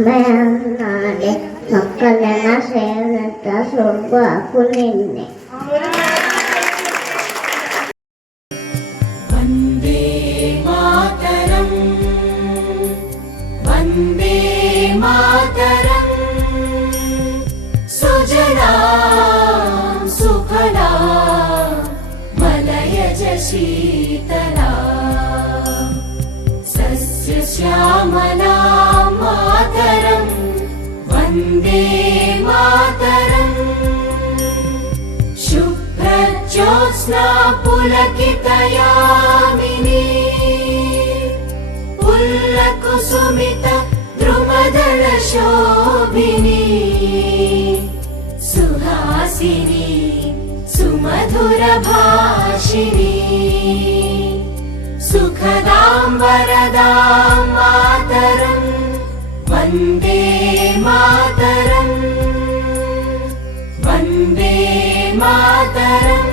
అమ్మన్నాడే మక్కలన సేవత సొబ్బకు నిన్నే వందే మాతరం వందే మాతరం సుజలా సుఫలా మలయజ శీతలా సస్య శ్యామలా మాతరం వందే మాతరం శుభ్రజ్యోత్స్నా పులకితయామినీ పుల్లకుసుమిత ద్రుమదళ శోభినీ సుహాసినీ సుమధుర భాషిణీ సుఖదాం వరదాం మాతరం వందే మాతరం వందే మాతరం